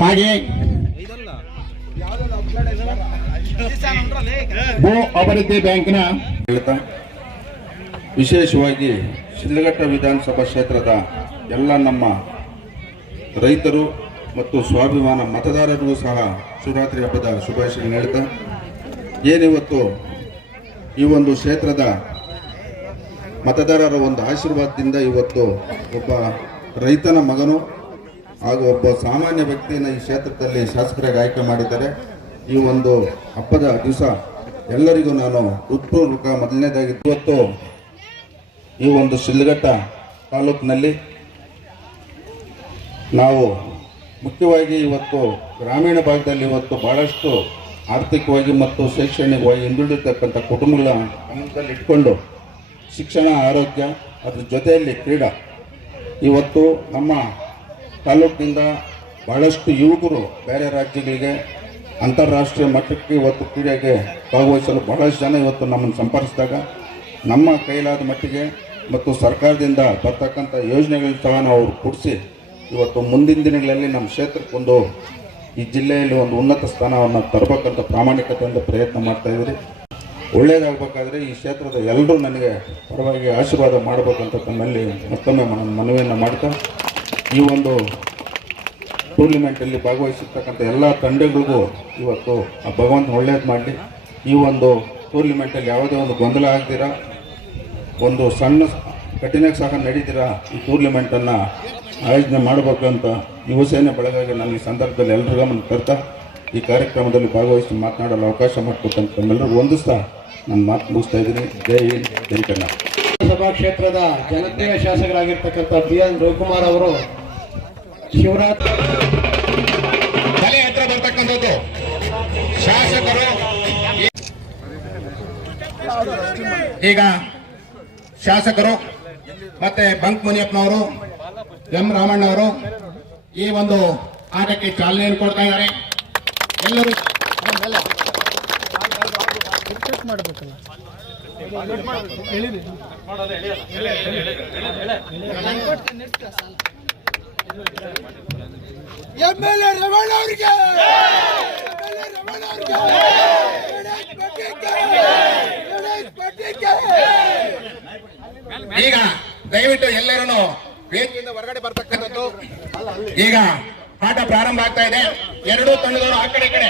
ಹಾಗೆ ಭೂ ಅಭಿವೃದ್ಧಿ ಬ್ಯಾಂಕಿನ ವಿಶೇಷವಾಗಿ ಶಿಡ್ಲಘಟ್ಟ ವಿಧಾನಸಭಾ ಕ್ಷೇತ್ರದ ಎಲ್ಲ ನಮ್ಮ ರೈತರು ಮತ್ತು ಸ್ವಾಭಿಮಾನ ಮತದಾರರಿಗೂ ಸಹ ಶಿವರಾತ್ರಿ ಹಬ್ಬದ ಶುಭಾಶಯ ನೀಡುತ್ತಾ ಏನಿವತ್ತು ಈ ಒಂದು ಕ್ಷೇತ್ರದ ಮತದಾರರ ಒಂದು ಆಶೀರ್ವಾದದಿಂದ ಇವತ್ತು ಒಬ್ಬ ರೈತನ ಮಗನು ಹಾಗೂ ಒಬ್ಬ ಸಾಮಾನ್ಯ ವ್ಯಕ್ತಿಯನ್ನು ಈ ಕ್ಷೇತ್ರದಲ್ಲಿ ಶಾಸಕರಾಗಿ ಆಯ್ಕೆ ಮಾಡಿದ್ದಾರೆ. ಈ ಒಂದು ಹಬ್ಬದ ದಿವಸ ಎಲ್ಲರಿಗೂ ನಾನು ಹೃತ್ಪೂರ್ವಕ ಮೊದಲನೇದಾಗಿ ಇವತ್ತು ಈ ಒಂದು ಶಿಡ್ಲಘಟ್ಟ ತಾಲೂಕಿನಲ್ಲಿ ನಾವು ಮುಖ್ಯವಾಗಿ ಇವತ್ತು ಗ್ರಾಮೀಣ ಭಾಗದಲ್ಲಿ ಇವತ್ತು ಬಹಳಷ್ಟು ಆರ್ಥಿಕವಾಗಿ ಮತ್ತು ಶೈಕ್ಷಣಿಕವಾಗಿ ಹಿಂದುಳಿದಿರ್ತಕ್ಕಂಥ ಕುಟುಂಬಗಳ ಗಮನದಲ್ಲಿ ಇಟ್ಕೊಂಡು ಶಿಕ್ಷಣ, ಆರೋಗ್ಯ, ಅದ್ರ ಜೊತೆಯಲ್ಲಿ ಕ್ರೀಡಾ ಇವತ್ತು ನಮ್ಮ ತಾಲೂಕಿನಿಂದ ಬಹಳಷ್ಟು ಯುವಕರು ಬೇರೆ ರಾಜ್ಯಗಳಿಗೆ ಅಂತಾರಾಷ್ಟ್ರೀಯ ಮಟ್ಟಕ್ಕೆ ಇವತ್ತು ಕ್ರೀಡೆಗೆ ಭಾಗವಹಿಸಲು ಬಹಳಷ್ಟು ಜನ ಇವತ್ತು ನಮ್ಮನ್ನು ಸಂಪರ್ಕಿಸಿದಾಗ ನಮ್ಮ ಕೈಲಾದ ಮಟ್ಟಿಗೆ ಮತ್ತು ಸರ್ಕಾರದಿಂದ ಬರ್ತಕ್ಕಂಥ ಯೋಜನೆಗಳ ಸಹ ನಾವು ಕೊಡಿಸಿ ಇವತ್ತು ಮುಂದಿನ ದಿನಗಳಲ್ಲಿ ನಮ್ಮ ಕ್ಷೇತ್ರಕ್ಕೊಂದು ಈ ಜಿಲ್ಲೆಯಲ್ಲಿ ಒಂದು ಉನ್ನತ ಸ್ಥಾನವನ್ನು ತರಬೇಕಂತ ಪ್ರಾಮಾಣಿಕತೆಯಿಂದ ಪ್ರಯತ್ನ ಮಾಡ್ತಾಯಿದ್ದೀರಿ. ಒಳ್ಳೆಯದಾಗಬೇಕಾದ್ರೆ ಈ ಕ್ಷೇತ್ರದ ಎಲ್ಲರೂ ನನಗೆ ಪರವಾಗಿ ಆಶೀರ್ವಾದ ಮಾಡಬೇಕಂತ ತಮ್ಮಲ್ಲಿ ಮತ್ತೊಮ್ಮೆ ಮನವಿಯನ್ನು ಮಾಡ್ತಾ ಈ ಒಂದು ಟೂರ್ನಿಮೆಂಟಲ್ಲಿ ಭಾಗವಹಿಸಿರ್ತಕ್ಕಂಥ ಎಲ್ಲ ತಂಡಗಳಿಗೂ ಇವತ್ತು ಆ ಭಗವಂತ ಒಳ್ಳೇದು ಮಾಡಲಿ. ಈ ಒಂದು ಟೂರ್ನಿಮೆಂಟಲ್ಲಿ ಯಾವುದೇ ಒಂದು ಗೊಂದಲ ಆಗ್ದಿರ ಒಂದು ಸಣ್ಣ ಕಠಿಣಕ್ಕೆ ಸಹ ನಡೀದಿರ ಈ ಟೂರ್ನಿಮೆಂಟನ್ನು ಆಯೋಜನೆ ಮಾಡಬೇಕು ಅಂತ ಯುವಸೇನೆ ಬೆಳಗಾಗಿ ನಾನು ಈ ಸಂದರ್ಭದಲ್ಲಿ ಎಲ್ಲರ ಗಮನ ತರ್ತಾ ಈ ಕಾರ್ಯಕ್ರಮದಲ್ಲಿ ಭಾಗವಹಿಸಿ ಮಾತನಾಡಲು ಅವಕಾಶ ಮಾಡಿಕೊಟ್ಟಂತ ತಮ್ಮೆಲ್ಲರಿಗೂ ವಂದಿಸ್ತಾ ನಾನು ಮಾತು ಮುಗಿಸ್ತಾ ಇದ್ದೀನಿ. ಜೈ ಹಿಂದ್, ಜೈ ಕರ್ನಾಟಕ. ಸಭಾ ಕ್ಷೇತ್ರದ ಜನಪ್ರಿಯ ಶಾಸಕರಾಗಿರ್ತಕ್ಕಂಥ BN ರವಿಕುಮಾರ್ ಅವರು ಶಿವರಾತ್ರಿ ತಲೆ ಹತ್ರ ಬರ್ತಕ್ಕಂಥದ್ದು ಶಾಸಕರು ಈಗ ಶಾಸಕರು ಮತ್ತೆ ಬಂಕ್ ಮುನಿಯಪ್ಪನವರು, ಎಂ ರಾಮಣ್ಣವರು ಈ ಒಂದು ಆಟಕ್ಕೆ ಚಾಲನೆಯನ್ನು ಕೊಡ್ತಾ ಇದ್ದಾರೆ. ಎಲ್ಲರೂ MLA ರಮಣ ಅವರಿಗೆ ಈಗ ದಯವಿಟ್ಟು ಎಲ್ಲರೂ ವೇದಿಕೆಯಿಂದ ಹೊರಗಡೆ ಬರ್ತಕ್ಕಂಥದ್ದು. ಈಗ ಆಟ ಪ್ರಾರಂಭ ಆಗ್ತಾ ಇದೆ. ಎರಡೂ ತಂಡದವರು ಆ ಕಡೆ ಕಡೆ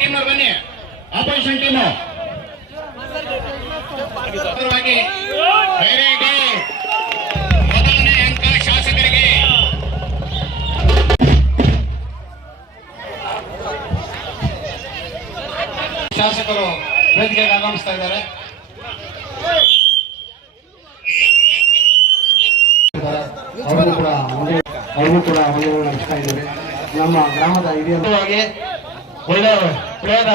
ಟೀಮ್ ಬನ್ನಿ. ಆಪರೇಷನ್ ಟೀಮು ಮೊದಲನೇ ಅಂಕ ಶಾಸಕರಿಗೆ. ಶಾಸಕರು ವೇದಿಕೆಗೆ ಆಗಮಿಸ್ತಾ ಇದ್ದಾರೆ. ಅವರು ಕೂಡ ನಡೆಸ್ತಾ ಇದ್ದಾರೆ. ನಮ್ಮ ಗ್ರಾಮದ ಹಿರಿಯರು ಒಳ್ಳೆ ಪ್ಲೇಯರ್